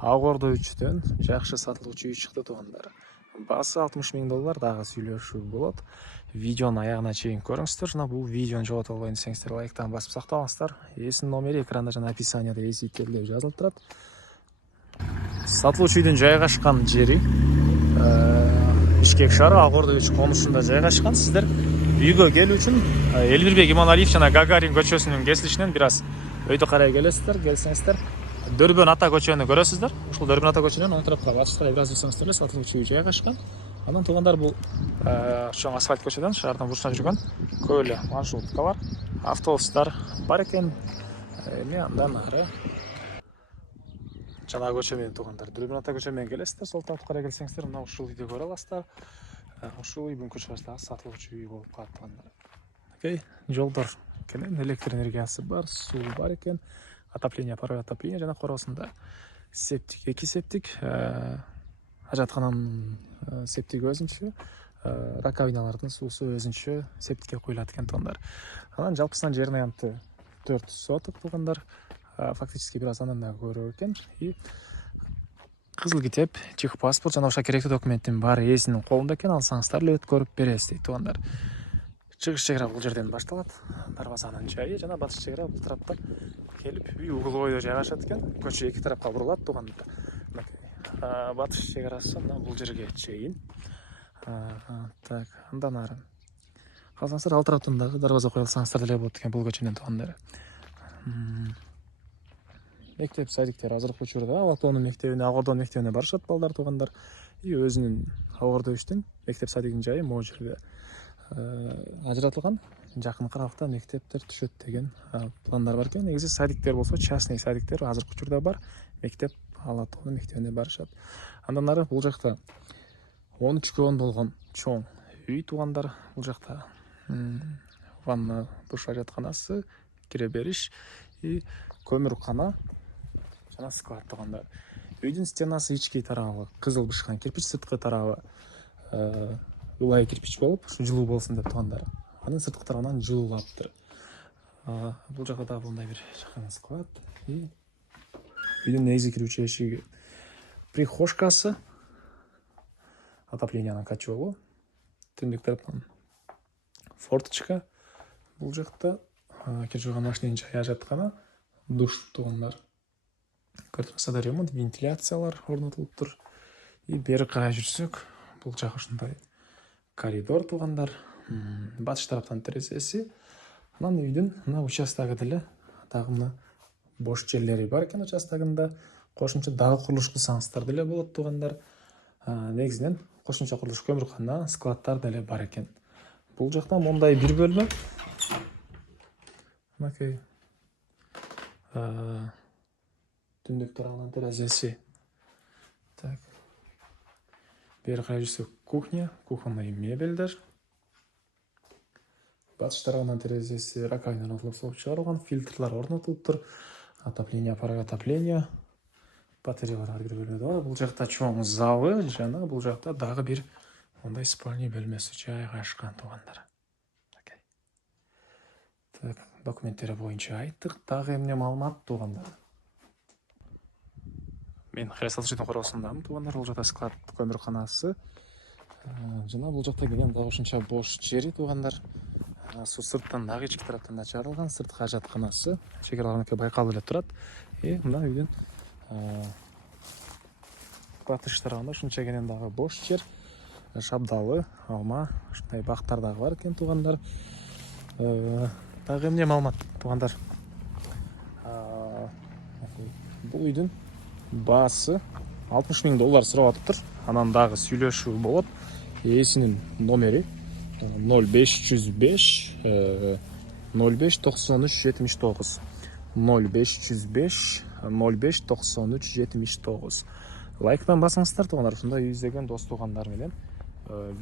Ак Ордо 3-төн жакшы сатылуучу үй чыкты туугандар. Басы $60,000, дагы сүйлөшүү болот. Видеонун аягына чейин көрүңүздөр. Жана бул видеону жогото албайын десеңиздер, лайктан басып сактаңыздар. Ээсинин номери экранда жана описанияда эсийтел деп жазылып турат. Сатылуучу үйдүн жайгашкан жери Бишкек шаары Ак Ордо 3 конусунда жайгашкан. Сиздер үйгө келүү үчүн Элбирбек Иманалиев жана Гагарин көчөсүнүн кесилишинен бир аз өйдө карай келесиздер. Келсеңиздер Дөрбөн ата көчөнү көрөсүздөр. Ушул Дөрбөн ата көчөнүн оң тарапка батышка бир аз жүрсөңүздөр эле сатылуучу үй жайгашкан. Андан туугандар бул чоң асфальт көчөдөн шаардын бурчуна жүргөн көп эле маршруткалар, автобустар бар экен. Эми андан ары жана көчө менен туугандар Дөрбөн ата көчө менен келесиздер. Сол тарапка карай келсеңиздер мына ушул үйдү көрө аласыздар. Ушул үй бүгүнкү чыгышдагы сатылуучу үй болуп калат туугандар. Окей, жолдор кенен, электр энергиясы бар, суу бар экен. Отопление, паровое отопление жана короосунда септик, эки септик, ажаткананын септиги өзүнчө, раковиналардын суусу өзүнчө септикке куюлат экен туугандар. Анан жалпысынан жердин аянты 4 соток туугандар. Фактически бир аз андан да көрө экен. И кызыл китеп, техпаспорт жана башка керектүү документтин баары ээсинин колунда экен. Алсаңыздар эле өткөрүп беребиз дейт туугандар. Чыгыш чек ара бул жерден башталат. Дарбазанын жайы жана батыш чек ара бул тарапта келип үй угловойдо жайгашат экен. Көчө эки тарапка бурулат туугандар. Батыш чек арасы мына бул жерге чейин. Так, андан ары калсаңыздар ал тараптан дагы дарбаза кое алсаңыздар деле болот экен бул көчөнүн туугандар. Мектеп садиктер азыркы учурда Ак Ордонун мектебине, Ак Ордонун мектебине барышат балдар туугандар. И өзүнүн Ак Ордо 3-тün мектеп садигинин жайы могу жерде ажыратылган. Жакын аралыкта мектептер түшөт деген пландар бар экен. Негизи садиктер болсо, частный садиктер азыркы учурда бар. Мектеп Ак Ордонун мектебине барышат. Андан ары бул жакта 13/10 болгон чоң үй туугандар. Бул жакта ванна, душ ажатканасы, кире бериш и көмүркана жана склад туугандар. Үйдүн стенасы ички тарабы кызыл бышкан кирпич, сырткы тарабы улай кирпич болуп, жылуу болсун деп туугандар. Анын сырткы тарабынан жылуулаптыр. Бул жакта дагы мындай бир чакан склад и үйдүн негизги кирүүчү эшиги, прихожкасы, отоплениянын котелу, түндүк тараптан форточка. Бул жакта кирип жүргөн машинанын жайы ажаткана, душ туугандар. Көрсөңүздөр ремонт, вентиляциялар орнотулуптур. И бери карай жүрсөк, бул жак ушундай коридор туугандар. Батыш тараптан терезеси. Анан үйдүн мына участогу деле дагы мына бош жерлери бар экен участогунда. Кошумча дагы курулуш кылсаңыздар деле болот туугандар. Негизинен кошумча курулуш көмүркана, складдар деле бар экен. Бул жакта мондай бир бөлмө. Окей. Түндүк тарабынан терезеси. Так. Бери карай жүрсөк кухня, кухонный мебелдер. Батыш тарабынан терезеси, раковина орнотулуп чыгарылган, фильтрлар орнотулуптур. Отопление, паровое отопление. Батареялар ар бир бөлмөдө бар. Бул жакта чоң залы жана бул жакта дагы бир мондай спальня бөлмөсү жайгашкан туугандар. Окей. Так, документтери боюнча айттык. Дагы эмне маалымат туугандар? Мен Хресалчыдын короосундамын туугандар. Бул жакта склад көмүрканасы жана бул жакта келген дагы ушунча бош жери туугандар. Суу сырттан дагы ички тараптан да чыгарылган, сырткы ажатканасы, чек араларында байкалып эле турат. Мына үйдүн батыш тарабында ушунча кенен дагы бош жер, шабдалы, алма, ушундай бактар дагы бар экен туугандар. Дагы эмне маалымат туугандар? Бул үйдүн баасы $60,000 сурап атыптыр. Анан дагы сүйлөшүү болот. Ээсинин номери 0505 05 93 79 0505 05 93 79. Лайктан басыңыздар туугандар. Ушундай үй издеген дос туугандар менен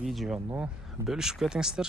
видеону бөлүшүп кетиңиздер.